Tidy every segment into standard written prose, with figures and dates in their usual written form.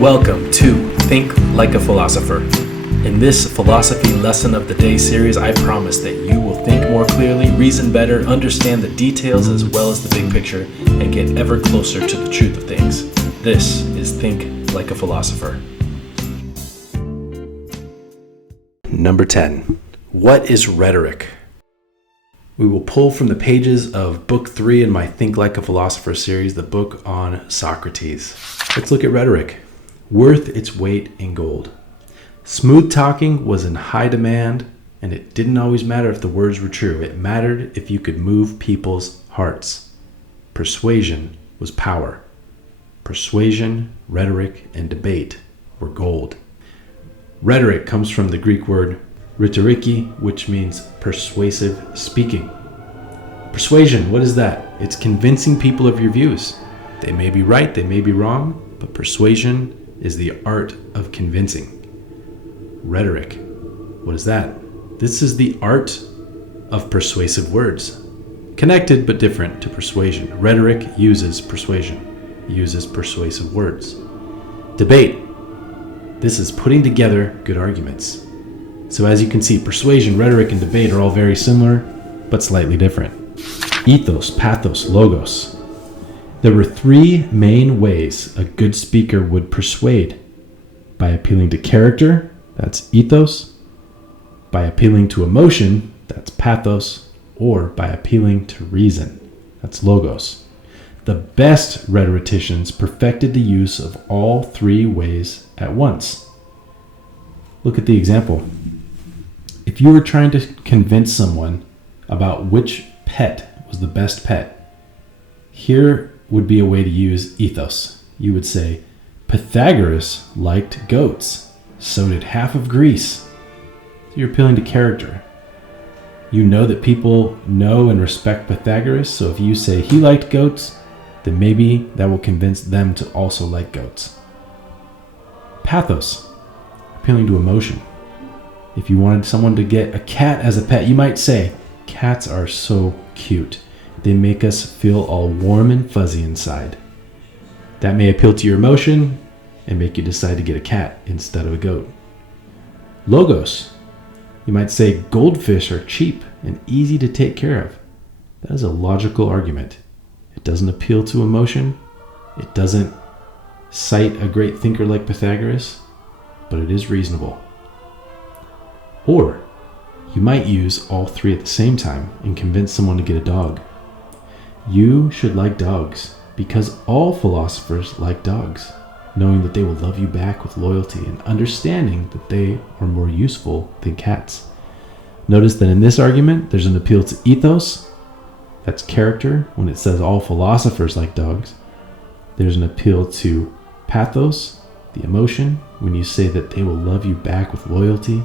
Welcome to Think Like a Philosopher. In this Philosophy Lesson of the Day series, I promise that you will think more clearly, reason better, understand the details as well as the big picture, and get ever closer to the truth of things. This is Think Like a Philosopher. Number 10. What is rhetoric? We will pull from the pages of Book 3 in my Think Like a Philosopher series, the book on Socrates. Let's look at rhetoric. Worth its weight in gold. Smooth talking was in high demand, and it didn't always matter if the words were true. It mattered if you could move people's hearts. Persuasion was power. Persuasion, rhetoric, and debate were gold. Rhetoric comes from the Greek word RHETORIC, which means persuasive speaking. Persuasion, what is that? It's convincing people of your views. They may be right, they may be wrong, but persuasion is the art of convincing. Rhetoric, what is that? This is the art of persuasive words. Connected but different to persuasion. Rhetoric uses persuasion, uses persuasive words. Debate, this is putting together good arguments. So as you can see, persuasion, rhetoric, and debate are all very similar, but slightly different. Ethos, pathos, logos. There were three main ways a good speaker would persuade. By appealing to character, that's ethos. By appealing to emotion, that's pathos. Or by appealing to reason, that's logos. The best rhetoricians perfected the use of all three ways at once. Look at the example. If you were trying to convince someone about which pet was the best pet, here would be a way to use ethos. You would say, Pythagoras liked goats, so did half of Greece. So you're appealing to character. You know that people know and respect Pythagoras, so if you say he liked goats, then maybe that will convince them to also like goats. Pathos, appealing to emotion. If you wanted someone to get a cat as a pet, you might say, cats are so cute. They make us feel all warm and fuzzy inside. That may appeal to your emotion and make you decide to get a cat instead of a goat. Logos. You might say goldfish are cheap and easy to take care of. That is a logical argument. It doesn't appeal to emotion. It doesn't cite a great thinker like Pythagoras, but it is reasonable. Or you might use all three at the same time and convince someone to get a dog. You should like dogs because all philosophers like dogs, knowing that they will love you back with loyalty and understanding that they are more useful than cats. Notice that in this argument, there's an appeal to ethos, that's character, when it says all philosophers like dogs. There's an appeal to pathos, the emotion, when you say that they will love you back with loyalty.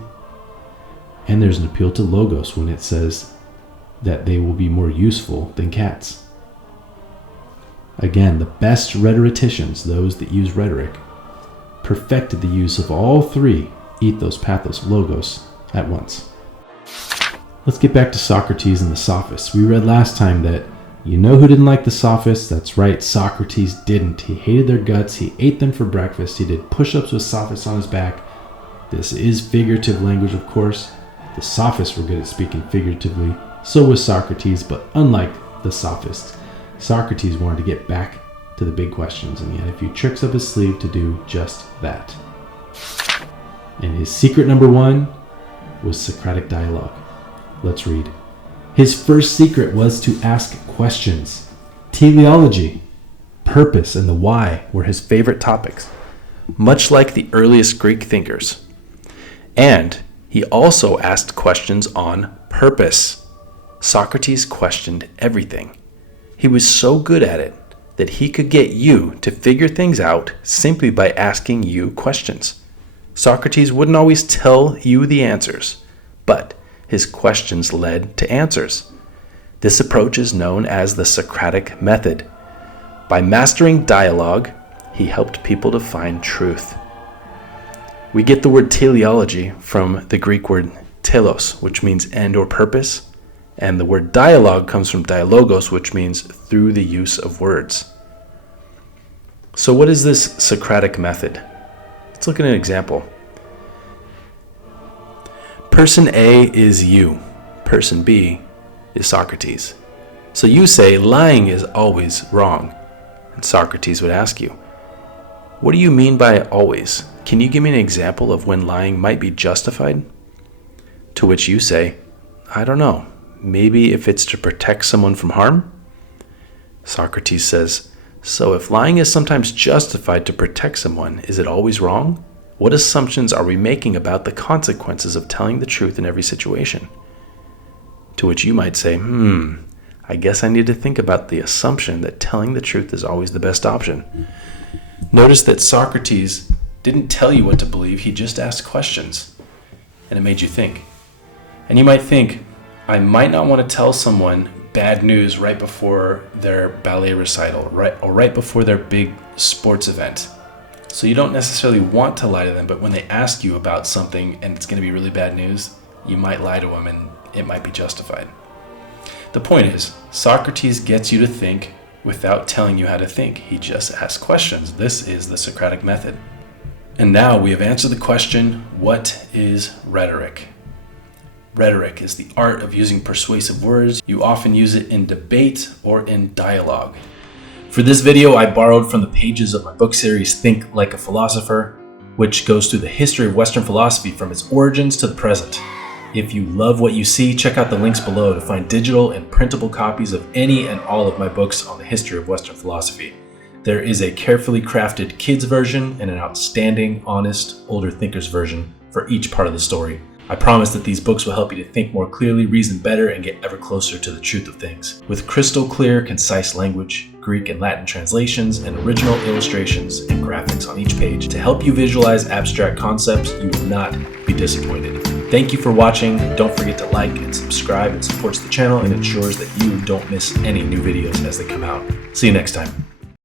And there's an appeal to logos when it says that they will be more useful than cats. Again, the best rhetoricians, those that use rhetoric, perfected the use of all three, ethos, pathos, logos, at once. Let's get back to Socrates and the sophists. We read last time that you know who didn't like the sophists? That's right, Socrates didn't. He hated their guts. He ate them for breakfast. He did push-ups with sophists on his back. This is figurative language, of course. The sophists were good at speaking figuratively. So was Socrates, but unlike the sophists, Socrates wanted to get back to the big questions, and he had a few tricks up his sleeve to do just that. And his secret number one was Socratic dialogue. Let's read. His first secret was to ask questions. Teleology, purpose, and the why were his favorite topics, much like the earliest Greek thinkers. And he also asked questions on purpose. Socrates questioned everything. He was so good at it that he could get you to figure things out simply by asking you questions. Socrates wouldn't always tell you the answers, but his questions led to answers. This approach is known as the Socratic method. By mastering dialogue, he helped people to find truth. We get the word teleology from the Greek word telos, which means end or purpose, and the word dialogue comes from dialogos, which means through the use of words. So what is this Socratic method? Let's look at an example. Person A is you. Person B is Socrates. So you say lying is always wrong. And Socrates would ask you, what do you mean by always? Can you give me an example of when lying might be justified? To which you say, I don't know. Maybe if it's to protect someone from harm? Socrates says, so if lying is sometimes justified to protect someone, is it always wrong? What assumptions are we making about the consequences of telling the truth in every situation? To which you might say, I guess I need to think about the assumption that telling the truth is always the best option. Notice that Socrates didn't tell you what to believe, he just asked questions. And it made you think. And you might think, I might not want to tell someone bad news right before their ballet recital, right before their big sports event. So you don't necessarily want to lie to them, but when they ask you about something and it's going to be really bad news, you might lie to them and it might be justified. The point is, Socrates gets you to think without telling you how to think. He just asks questions. This is the Socratic method. And now we have answered the question, what is rhetoric? Rhetoric is the art of using persuasive words. You often use it in debate or in dialogue. For this video, I borrowed from the pages of my book series, Think Like a Philosopher, which goes through the history of Western philosophy from its origins to the present. If you love what you see, check out the links below to find digital and printable copies of any and all of my books on the history of Western philosophy. There is a carefully crafted kids version and an outstanding, honest, older thinkers version for each part of the story. I promise that these books will help you to think more clearly, reason better, and get ever closer to the truth of things. With crystal clear, concise language, Greek and Latin translations, and original illustrations and graphics on each page to help you visualize abstract concepts, you will not be disappointed. Thank you for watching. Don't forget to like and subscribe. It supports the channel and ensures that you don't miss any new videos as they come out. See you next time.